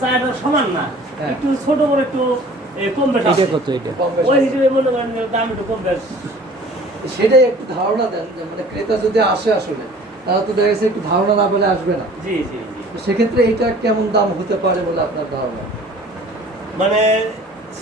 চারটা সমান না, একটু ছোট বড় একটু কম বেশি। এটা কত এটা? ওই হিসেবে মনে করেন দাম একটু কম বেশি। সেটাই একটু ধারণা দেন যে মানে ক্রেতা যদি আসে আসলে তারা তো দেখা গেছে একটু ধারণা না বলে আসবে না। জি জি জি। সেক্ষেত্রে এইটা কেমন দাম হতে পারে বলে আপনার ধারণা? মানে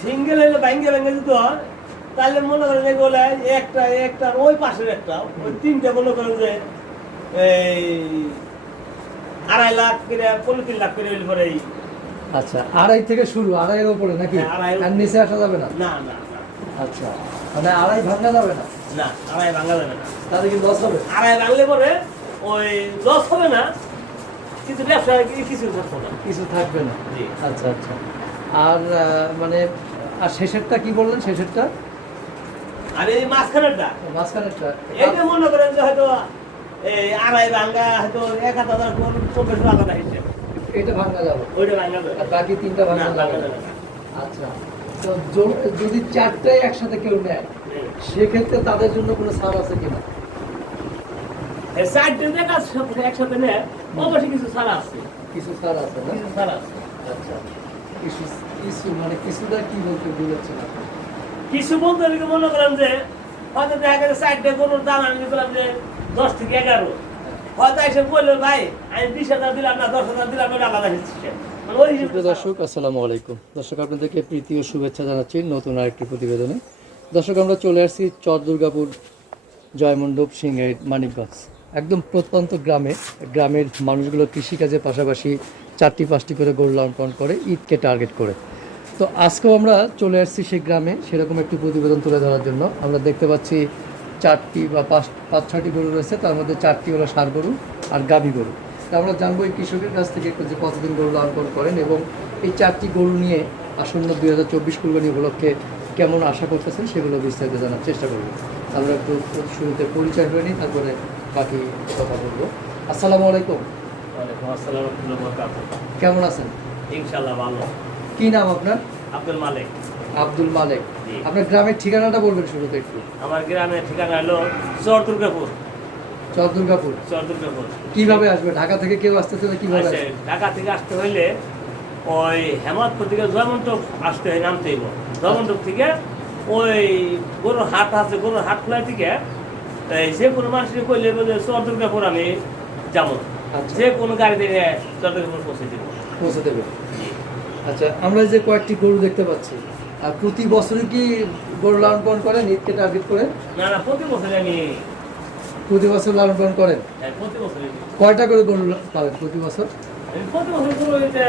সিঙ্গেল হলে ব্যাঙ্গে ব্যাঙ্গে দিতে হয়, তাহলে মনে করেন এগুলো একটা ওই পাশের একটা ওই তিনটে মনে করেন যে এই 2.5 লাখ করে 3 লাখ করে পরে। আচ্ছা, 2.5 থেকে শুরু, 2.5-এর উপরে নাকি? হ্যাঁ, 2.5 আর নিচে আসা যাবে না? না না না। আচ্ছা, মানে 2.5 ভাঙা যাবে না? না, 2.5 ভাঙা যাবে না। তাহলে কি লস হবে? 2.5 ভাঙলে পরে ওই লস হবে না, কিন্তু ব্যবসায় কিছু থাকবে না। কিছু থাকবে না। জি। আচ্ছা আচ্ছা। আর মানে আর শেষেরটা কি বললেন? শেষেরটা আর এই মাঝখানেরটা, মাঝখানেরটা এইটা মনে করেন যে হয়তো এই 2.5 ভাঙা হয়তো 1,000 কোন 24 আলাদা হিসেবে এটা ভাঙা যাবে, ওইটা ভাঙা যাবে। আর বাকি 3টা ভাঙা না, ভাঙা যাবে যাবে না। না। আচ্ছা, তো যদি 4টাই একসাথে কেউ নেয় সেক্ষেত্রে তাদের জন্য কোনো ছাড় আছে কিনা? এই সাইডটা একসাথে নেয় অবশ্যই কিছু ছাড়া আছে। কিছু ছাড় আছে না? কিছু ছাড়া আছে। আচ্ছা, কিছু কিছু মানে কিছুটা কি বলতে বলেছেন আপনি? কিছু বলতে গেলে মনে করেন যে হয়তো দেখা গেছে সাইডটা গরুর দাম আমি দিলাম যে 10 থেকে 11, হয়তো এসে বললো ভাই আমি 20,000 দিলাম না 10,000 দিলাম, ওটা আলাদা সিস্টেম। মানে ওই হিসেবে প্রিয় দর্শক, আসসালামু আলাইকুম। দর্শক, আপনাদেরকে প্রীতি ও শুভেচ্ছা জানাচ্ছি নতুন আরেকটি প্রতিবেদনে। দর্শক, আমরা চলে আসছি চর দুর্গাপুর জয়মণ্ডপ সিংহের মানিকগঞ্জ, একদম প্রত্যন্ত গ্রামের মানুষগুলো কৃষিকাজের পাশাপাশি 4টি-5টি করে গরু লালন পালন করে ঈদকে টার্গেট করে। তো আজকেও আমরা চলে আসছি সেই গ্রামে সেরকম একটি প্রতিবেদন তুলে ধরার জন্য। আমরা দেখতে পাচ্ছি 4টি বা 5-6টি গরু রয়েছে, তার মধ্যে 4টি হলো ষাঁড় গরু আর গাভী গরু। তা আমরা জানবো এই কৃষকের কাছ থেকে একটু যে কতদিন গরু লালন পালন করেন এবং এই 4টি গরু নিয়ে আসন্ন 2024 কুরবানি উপলক্ষে কেমন আশা করতেছেন সেগুলো বিস্তারিত জানার চেষ্টা করব। আমরা একটু শুরুতে পরিচয় হয়ে নিই, তারপরে বাকি কথা বলবো। আসসালামু আলাইকুম। ওয়ালাইকুম আসসালাম ওয়া রাহমাতুল্লাহি ওয়া বারাকাতুহু। কেমন আছেন? ইনশাআল্লাহ ভালো। কি নাম আপনার? আব্দুল মালিক। আব্দুল মালিক। জি। আপনার গ্রামের ঠিকানাটা বলবেন শুরুতে একটু। আমার গ্রামের ঠিকানা হলো চর দুর্গাপুর। চর দুর্গাপুর। চর দুর্গাপুর। কিভাবে আসবে? ঢাকা থেকে কেউ আসতেছে না কিভাবে আচ্ছা, আসবে? ঢাকা থেকে আসতে হইলে ওই হেমাদপুর থেকে জয়মন্টপ আসতে হয়, নামতে হইব। জয়মন্টপ থেকে ওই গরুর হাট আছে, গরুর হাট খোলা থেকে এই যে কোনো মানুষের কইলে বলে চর দুর্গাপুর আমি যাবো, আচ্ছা। যে কোনো গাড়ি দিয়ে চর দুর্গাপুর পৌঁছে দিব। পৌঁছে দেবে। আচ্ছা, আমরা যে কয়েকটি গরু দেখতে পাচ্ছি, আর প্রতি বছরই কি গরু লালন পালন করেন ঈদকে টার্গেট করে? না না, প্রতি বছরে আমি প্রতি বছর লালন পালন করেন? প্রতি বছরে কয়টা করে গরু পাবেন প্রতি বছর? প্রতি বছর গরু হইতে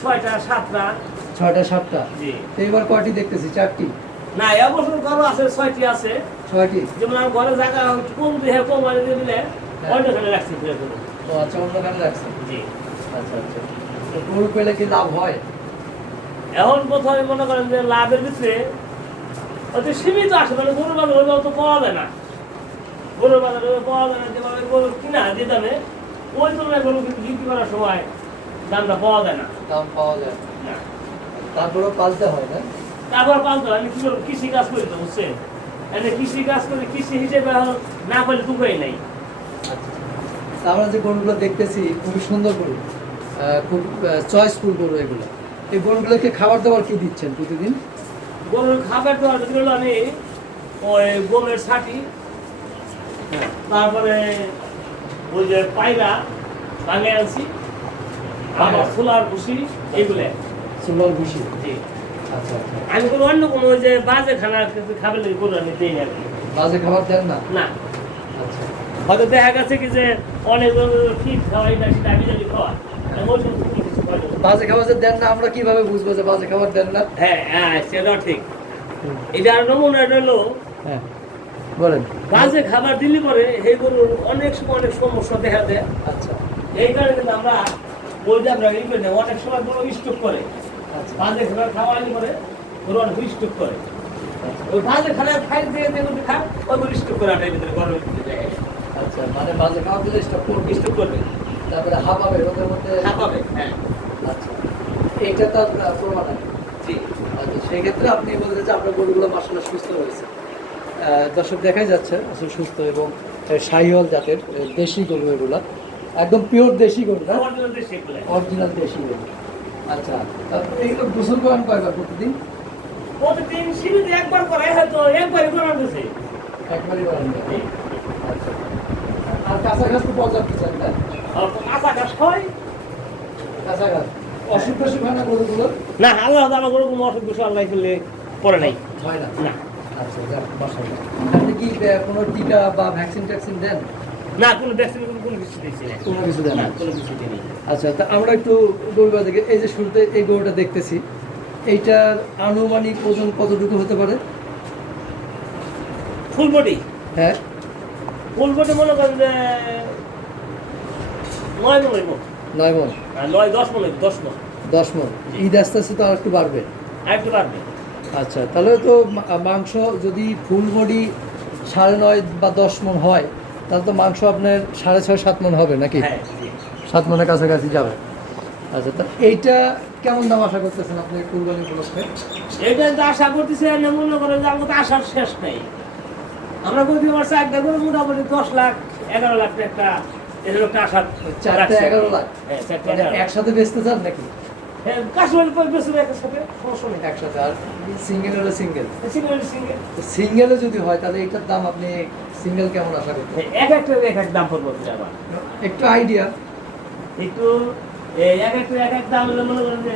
6টা 7টা। 6টা-7টা? জি। তো এবার কয়টি দেখতেছি? 4টি? না, এবছর গরু আছে 6টি আছে। 6টি? যেমন আমার ঘরে জায়গা কম দিয়ে কম মানে দিয়ে দিলে অন্যখানে রাখছি ফিরে গরু। ও আচ্ছা, অন্যখানে রাখছেন। জি। আচ্ছা আচ্ছা। তো গরু পেলে কি লাভ হয়? এখন প্রথমে মনে করেন যে লাভের ভিতরে অতি সীমিত আসে, মানে গরুর বাজার হলে অত পাওয়া যায় না। গরুর বাজারে পাওয়া যায় না, যেভাবে গরু কিনা যে দামে ওই তুলনায় গরু কিন্তু বিক্রি করার সময় দামটা পাওয়া যায় না। দাম পাওয়া যায় না। তারপরেও পালতে হয় না? তারপর পালতে হয়, আমি কি করবো, কৃষি কাজ করি তো বুঝছেন, এনে কৃষি কাজ করে কৃষি হিসেবে এখন না করলে দুঃখই নাই। আচ্ছা। তা আমরা যে গরুগুলো দেখতেছি খুবই সুন্দর গরু, খুব চয়েসফুল গরু এগুলো। এই গরুগুলোকে খাবার দাবার কি দিচ্ছেন প্রতিদিন? গরুর খাবার দেওয়ার জন্য আমি ওই গমের ছাটি, তারপরে ওই যে পায়রা ভাঙে আনছি, আমার ছোলার ভুসি, এগুলো। সুন্দর ভুষি। জি। আচ্ছা আচ্ছা। আমি কোনো অন্য কোনো ওই যে বাজে খানা খাবার লেগে গরু আমি দিই না আর কি। বাজে খাবার দেন না? না, আচ্ছা। হয়তো দেখা গেছে কি যে অনেক ফিট খাওয়াই না, সেটা আমি যদি খাওয়া ওই সময় কিছু খাওয়াই না। বাজে খাবার যে দেন না আমরা কিভাবে বুঝবো যে বাজে খাবার দেন না? হ্যাঁ হ্যাঁ, সেটাও ঠিক। এটা নমুনা হলো হ্যাঁ, বলেন। বাজে খাবার দিলে পরে এই গরুর অনেক সময় অনেক সমস্যা দেখা দেয়। আচ্ছা এই কারণে কিন্তু আমরা বলতে আমরা ই করি না, অনেক সময় গরু স্টক করে আচ্ছা বাজে খাবার খাওয়ানি করে গরু অনেক স্টক করে। ওই বাজে খাবার খাই দিয়ে যদি খায় ওই গরু স্টক করে আটার ভিতরে গরমের ভিতরে যায়। আচ্ছা, মানে বাজে খাবার দিলে স্টক করবে, স্টক করবে, তারপরে হাঁপাবে, রোদের মধ্যে খাপাবে। হ্যাঁ। আচ্ছা, এইটা তার প্রমাণ আছে। জি। আচ্ছা, সেই ক্ষেত্রে আপনি বলতে যে আপনার গরুগুলো মাসাল্লাহ সুস্থ হয়েছে। দর্শক, দেখাই যাচ্ছে আসলে সুস্থ এবং শাহিওয়াল জাতের দেশি গরু এগুলা, একদম পিওর দেশি গরু না? অরিজিনাল দেশি এগুলো। অরিজিনাল দেশি গরু। আচ্ছা, তারপর এইগুলো গোসল করান কয়বার প্রতিদিন? প্রতিদিন সীমিত একবার করে হয়তো একবারই করানো গেছে। একবারই করেন না? আচ্ছা। আর কাঁচা ঘাস তো পর্যাপ্ত চান না? কাঁচা ঘাস হয় কাঁচা ঘাস অসুখ টসুখ হয় না গরুগুলো? না, আল্লাহ আমার কোনো কোনো অসুখ বিসুখ আল্লাহ করলে পরে নাই। হয় না? না আচ্ছা, যাক, মাশাআল্লাহ। আপনি কি কোনো টিকা বা ভ্যাকসিন ট্যাকসিন দেন? না, কোনো ভ্যাকসিন কোনো কিছু দিচ্ছি না। কোনো কিছু দেন না, না? কোনো কিছু দিই। আচ্ছা, তা আমরা একটু গরুটা দেখে, এই যে শুরুতে এই গরুটা দেখতেছি, এইটার আনুমানিক ওজন কতটুকু হতে পারে? ফুল বডি, হ্যাঁ, ফুল বডি মনে করেন যে 9 মন হইব। 9 মণ, 10 মন হইব, 10 মন। 10 মণ। ঈদ আস্তে আস্তে তো আর একটু বাড়বে। আর একটু বাড়বে। আচ্ছা, তাহলে তো মাংস যদি ফুল বডি 9.5 বা 10 মণ হয়, তাহলে তো মাংস আপনার 6.5-7 মণ হবে নাকি? হ্যাঁ, জি। 7 মণের কাছাকাছি যাবে। আচ্ছা, তা এইটা কেমন দাম আশা করতেছেন আপনি কুরবানি উপলক্ষে? এটা তো আশা করতেছি, না মনে করেন যে আমাদের আশার শেষ নেই। আমরা প্রতি মাসে একটা করে মোটামুটি 10 লাখ 11 লাখ একটা এরকম একটা আশা 4-11 লাখ? হ্যাঁ, 4 মানে লাখ। একসাথে বেচতে চান নাকি? হ্যাঁ, কাস্টমার পর বেশি একসাথে সমস্যা নেই। একসাথে। আর সিঙ্গেল হলে সিঙ্গেল? সিঙ্গেল সিঙ্গেল সিঙ্গেলে যদি হয় তাহলে এটার দাম আপনি সিঙ্গেল কেমন আশা করতেন? এক একটা এক এক দাম পড়বো আবার একটু আইডিয়া। একটু এক এক দাম হলে মনে করেন যে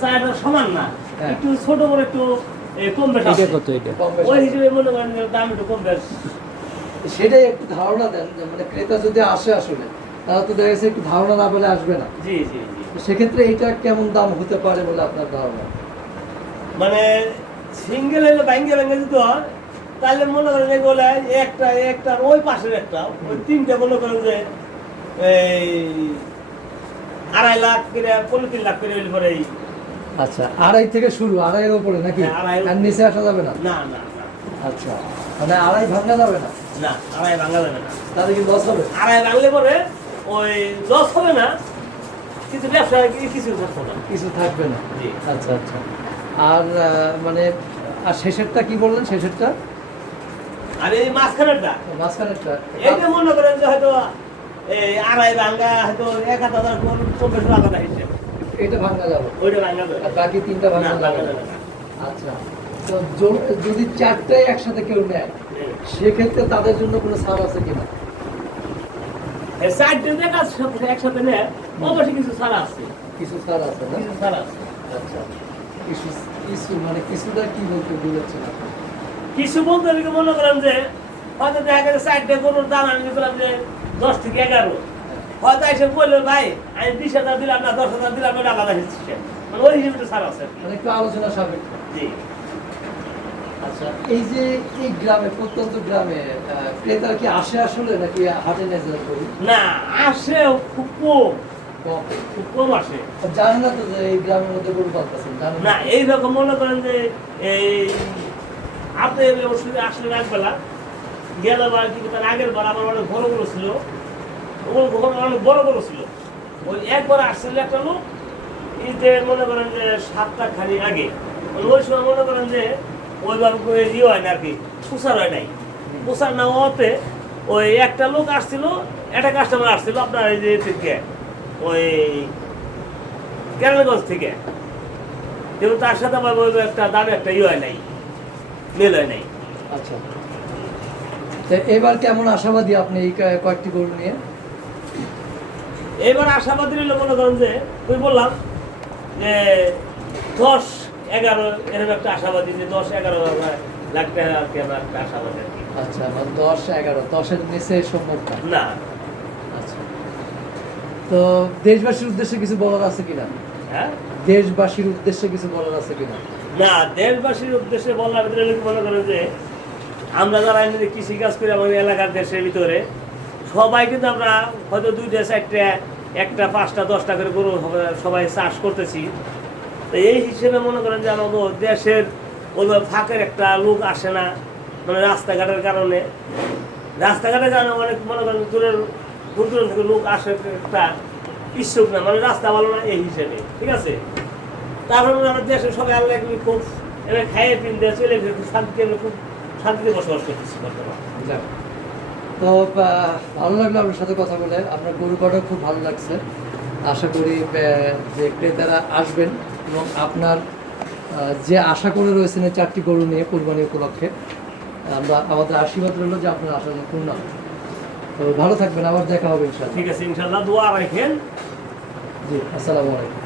চারটা সমান না, হ্যাঁ। একটু ছোট করে একটু কম বেশ আছে। কম বেশি। ওই হিসেবে মনে করেন যে দাম একটু কম বেশ। সেটাই একটু ধারণা দেন, যে মানে ক্রেতা যদি আসে আসলে, তাহলে তো দেখা গেছে একটু ধারণা না বলে আসবে না। জি জি জি। তো সেক্ষেত্রে এইটা কেমন দাম হতে পারে বলে আপনার ধারণা? মানে সিঙ্গেল হলে ব্যাঙ্গে ব্যাঙ্গে দিতে হয়, তাহলে মনে করেন এগুলো একটা ওই পাশের একটা ওই তিনটে মনে করেন যে এই 2.5 লাখ করে 3 লাখ করে হইলে পরে আচ্ছা, 2.5 থেকে শুরু, 2.5-এর উপরে নাকি? হ্যাঁ, 2.5 আর নিচে আসা যাবে না? না না না আচ্ছা, মানে 2.5 ভাঙা যাবে না? না, 2.5 ভাঙা যাবে না। তাহলে কি লস হবে? 2.5 ভাঙলে পরে ওই লস হবে না, কিন্তু ব্যবসায় কিছু থাকবে না। কিছু থাকবে না? জি। আচ্ছা আচ্ছা। আর মানে আর শেষেরটা কি বললেন? শেষেরটা? আর এই মাঝখানেরটা মাঝখানেরটা? এইটা মনে করেন যে হয়তো এই 2.5 ভাঙা হয়তো 1,000 কম বেশি আলাদা হিসেবে এটা ভাঙা যাবে, ওইটা ভাঙা যাবে আর বাকি 3টা না, ভাঙা ভাঙা যাবে যাবে না। না। আচ্ছা, তো যদি 4টাই একসাথে কেউ নেয়, সেক্ষেত্রে তাদের জন্য কোনো ছাড় আছে কিনা? এই চারটে দেখা একসাথে নেয়, অবশ্যই কিছু ছাড়া আছে। কিছু ছাড় আছে না? কিছু ছাড়া আছে। আচ্ছা, কিছু কিছু মানে কিছুটা কি বলতে বলেছেন আপনি? কিছু বলতে গেলে মনে করেন যে হয়তো দেখা গেছে চারটে গরুর দাম আমি বললাম যে 10 থেকে 11, হয়তো এসে বললো ভাই আমি 20,000 দিলাম না 10,000 দিলাম, ওটা আলাদা হিসেবে, মানে ওই হিসেবে ছাড় আছে। মানে একটু আলোচনা সাপেক্ষ। জি। আচ্ছা, এই যে এই গ্রামে, প্রত্যন্ত গ্রামে ক্রেতার কি আসে আসলে, নাকি হাটে নিয়ে যায় করি? না, আসে খুব কম, কম। খুব কম আসে। জানেন না তো যে এই গ্রামের মধ্যে গরু পালতেছেন, জানেন না, এইরকম মনে করেন যে এই আপনি ওষুধে আসলে একবেলা গেল বার কিন্তু তার আগের বার আমার অনেক বড় বড় ছিল, ওগুলো অনেক বড় বড় ছিল। ওই একবার আসছিল একটা লোক, ঈদে মনে করেন যে 7টা খালি আগে, ওই সময় মনে করেন যে ওইভাবে ইয়ে হয় না আর কি, প্রচার হয় নাই। প্রচার না হওয়াতে ওই একটা লোক আসছিল, একটা কাস্টমার আসছিল আপনার এই যে থেকে ওই কেরানীগঞ্জ থেকে, কিন্তু তার সাথে আমার ওই একটা দামে একটা ইয়ে হয় নাই, মেল হয় নাই। আচ্ছা, তো এবার কেমন আশাবাদী আপনি এই কয়েকটি গরু নিয়ে? এবার আশাবাদী রইল মনে করেন যে ওই বললাম যে 10-11 এরকম একটা আশাবাদী, যে 10-11 লাখ টাকা আর কি আমার একটা আশাবাদী আর কি। আচ্ছা, মানে 10-11, 10-এর নিচে সম্ভব না? না। আচ্ছা, তো দেশবাসীর উদ্দেশ্যে কিছু বলার আছে কিনা? হ্যাঁ, দেশবাসীর উদ্দেশ্যে কিছু বলার আছে কিনা? না, দেশবাসীর উদ্দেশ্যে বলার ভিতরে লোক মনে করেন যে আমরা যারা এমনি কৃষিকাজ করি আমাদের এলাকার দেশের ভিতরে সবাই কিন্তু আমরা হয়তো 2টা 4টা 1টা 5টা 10টা করে গরু সবাই চাষ করতেছি। তো এই হিসেবে মনে করেন যে আমাদের দেশের ওইভাবে ফাঁকের একটা লোক আসে না, মানে রাস্তাঘাটের কারণে অনেক মনে করেন দূর দূরান্ত থেকে লোক আসে, একটা ইচ্ছুক না, মানে রাস্তা ভালো না এই হিসেবে, ঠিক আছে। তারপরে আমার দেশের সবাই আল্লাহ খুব এবার খাইয়ে পিনতে চলে খুব শান্তিতে বসবাস করতেছি বর্তমানে। যাক। তো ভালো লাগলো আপনার সাথে কথা বলে, আপনার গরু কটা খুব ভালো লাগছে। আশা করি যে ক্রেতারা আসবেন এবং আপনার যে আশা করে রয়েছেন এই 4টি গরু নিয়ে কোরবানি উপলক্ষে আমাদের আশীর্বাদ রইল যে আপনার আশা যেন পূর্ণ হয়। তো ভালো থাকবেন, আবার দেখা হবে ইনশাআল্লাহ। ঠিক আছে, ইনশাল্লাহ দোয়া রাখেন। জি, আসসালামু আলাইকুম।